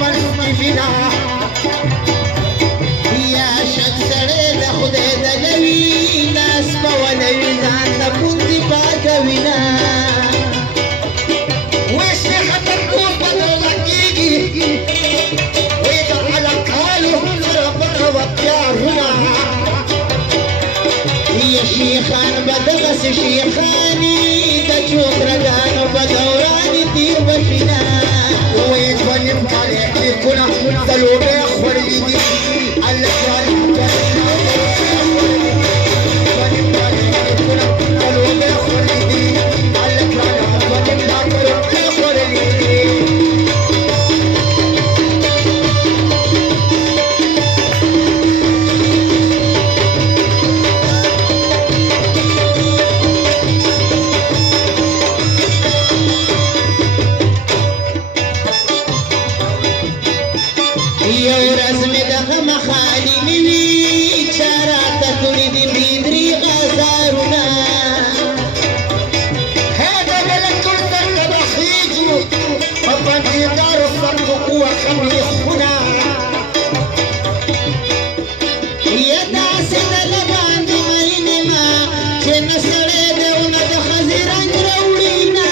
منصفنا یا شک سړی د خدای د نوي ناس په ولوي ځان ته پوندې پاکوينه وې شیخه تر کور بدله کېږي وې د هلکانو سره بده وه پیارونه یا شیخان به دغسې شیخانې د چوکرګانو په دورانې تېر بشینه وې دوه نیم کاله کلیکونه د لوبې خوړلي دي هلک یو ورځ مې دغه مخالي مې وي چا راته کړي دي بېدري غزارونه هې د ملکتون څنګه به خېږو په بندېدارو صندوقو خمیخونه یا داسې دله باندې مین یم چې نه سړی دی او نه د ښځې رنګ راوړینه